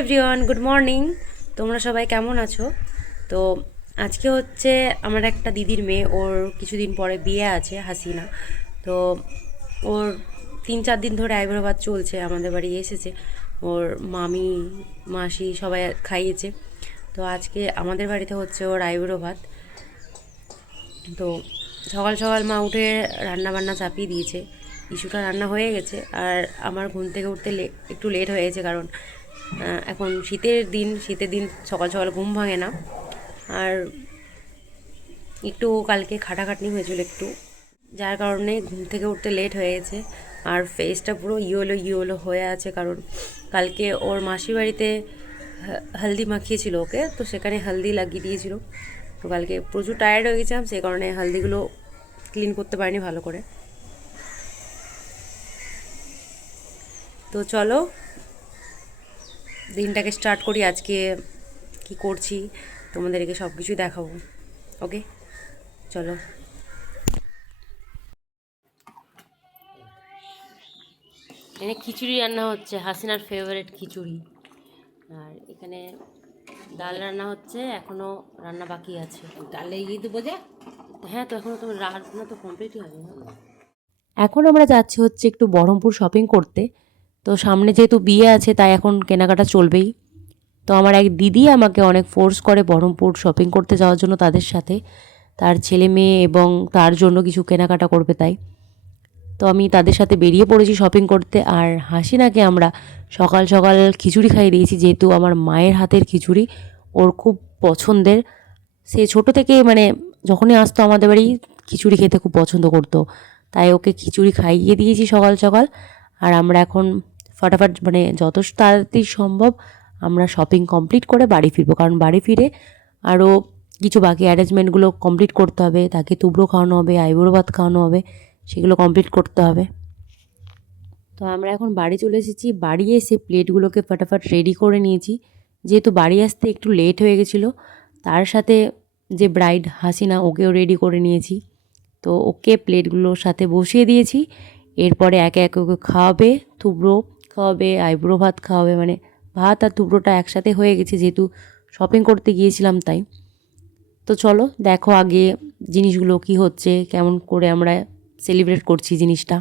Everyone good morning তোমরা সবাই কেমন আছো? তো আজকে হচ্ছে আমার একটা দিদির মেয়ে, ওর কিছুদিন পরে বিয়ে আছে, হাসিনা। তো ওর তিন চার দিন ধরে আইবুড়ো ভাত চলছে, আমাদের বাড়ি এসেছে। ওর মামি, মাসি সবাই খাইয়েছে। তো আজকে আমাদের বাড়িতে হচ্ছে ওর আইবুড়ো ভাত তো সকাল সকাল মা উঠে রান্না বান্না চাপিয়ে দিয়েছে। ইস্যুটা রান্না হয়ে গেছে, আর আমার ঘুম থেকে উঠতে একটু লেট হয়ে গেছে কারণ এখন শীতের দিন শীতের দিন সকাল সকাল ঘুম ভাঙে না। আর একটু কালকে খাটাখাটনি হয়েছিল একটু, যার কারণে ঘুম থেকে উঠতে লেট হয়ে গেছে। আর ফেসটা পুরো ইয়োলো, ইয়েলো হয়ে আছে, কারণ কালকে ওর মাসির বাড়িতে হলদি মাখিয়েছিল ওকে, তো সেখানে হলদি লাগিয়ে দিয়েছিল। তো কালকে প্রচুর টায়ার্ড হয়ে গেছিলাম, সেই কারণে হলদিগুলো ক্লিন করতে পারিনি ভালো করে। তো চলো দিনটাকে স্টার্ট করি আজকে কি করছি তোমাদেরকে সব কিছু দেখাবো ওকে চলো। এখানে খিচুড়ি রান্না হচ্ছে হাসিনার ফেভারিট খিচুড়ি। আর এখানে ডাল রান্না হচ্ছে এখনও রান্না বাকি আছে। ডালে গিয়ে দেবো যে? হ্যাঁ তো এখনও তো রান্না তো কমপ্লিটই হয়নি। এখন আমরা যাচ্ছি হচ্ছে একটু বহরমপুর শপিং করতে। তো সামনে যেহেতু বিয়ে আছে, তাই এখন কেনাকাটা চলবেই। তো আমার এক দিদি আমাকে অনেক ফোর্স করে বহরমপুর শপিং করতে যাওয়ার জন্য তাদের সাথে। তার ছেলে মেয়ে এবং তার জন্য কিছু কেনাকাটা করবে তাই। তো আমি তাদের সাথে বেরিয়ে পড়েছি শপিং করতে আর হাসিনাকে আমরা সকাল সকাল খিচুড়ি খাইয়ে দিয়েছি, যেহেতু আমার মায়ের হাতের খিচুড়ি, ওর খুব পছন্দের। সে ছোট থেকে মানে যখনই আসতো আমাদের বাড়ি, খিচুড়ি খেতে খুব পছন্দ করতো। তাই ওকে খিচুড়ি খাইয়ে দিয়েছি সকাল সকাল। আর আমরা এখন ফটাফট মানে যত তাড়াতাড়ি সম্ভব আমরা শপিং কমপ্লিট করে বাড়ি ফিরবো। কারণ বাড়ি ফিরে আরও কিছু বাকি অ্যারেঞ্জমেন্টগুলো কমপ্লিট করতে হবে। তাকে তুবড়ো খাওয়ানো হবে, আইবুড়ো ভাত খাওয়ানো হবে, সেগুলো কমপ্লিট করতে হবে। তো আমরা এখন বাড়ি চলে এসেছি। বাড়ি এসে প্লেটগুলোকে ফটাফট রেডি করে নিয়েছি। যেহেতু বাড়ি আসতে একটু লেট হয়ে গেছিল, তার সাথে যে ব্রাইড হাসিনা, ওকেও রেডি করে নিয়েছি। তো ওকে প্লেটগুলোর সাথে বসিয়ে দিয়েছি। এরপরে একে একে ওকে খাওয়াবে থুবড়ো খাওয়াবে, আইবুড়ো ভাত খাওয়াবে মানে ভাত আর থুবড়োটা একসাথে হয়ে গেছে যেহেতু শপিং করতে গিয়েছিলাম তাই। তো চলো দেখো আগে জিনিসগুলো কি হচ্ছে, কেমন করে আমরা সেলিব্রেট করছি জিনিসটা।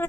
Wow,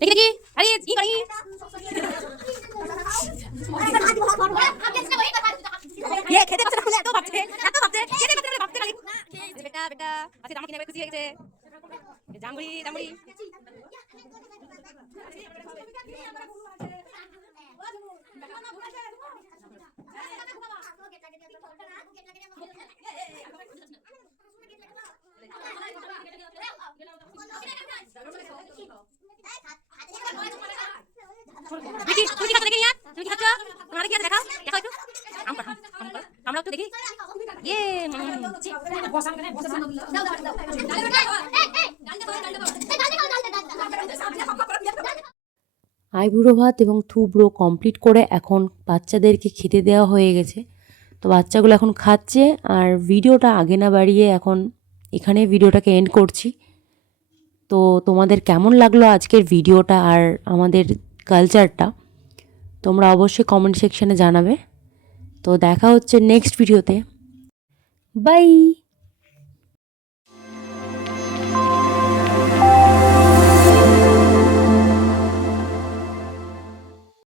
দেখি দেখি আরে কি করি ये খেতে পারছে না এত ভাবছে এত ভাবছে খেতে পারছে না ভাবতে খালি বেটা বেটা আজকে খুশি জামুড়ি জামুড়ি দেখি তুমি কি খাচ্ছ দেখি নিয়া তুমি কি খাচ্ছ তোমার কি আছে দেখাও দেখাও একটু আমরা একটু দেখি ইয়ে আইবুড়ো ভাত এবং থুবড়ো কমপ্লিট করে এখন বাচ্চাদেরকে খেতে দেওয়া হয়ে গেছে। তো বাচ্চাগুলো এখন খাচ্ছে আর ভিডিওটা আগে না বাড়িয়ে এখন এখানে ভিডিওটাকে এন্ড করছি। তো তোমাদের কেমন লাগল আজকের ভিডিওটা আর আমাদের কালচারটা তোমরা অবশ্যই কমেন্ট সেকশানে জানাবে। তো দেখা হচ্ছে নেক্সট ভিডিওতে Bye!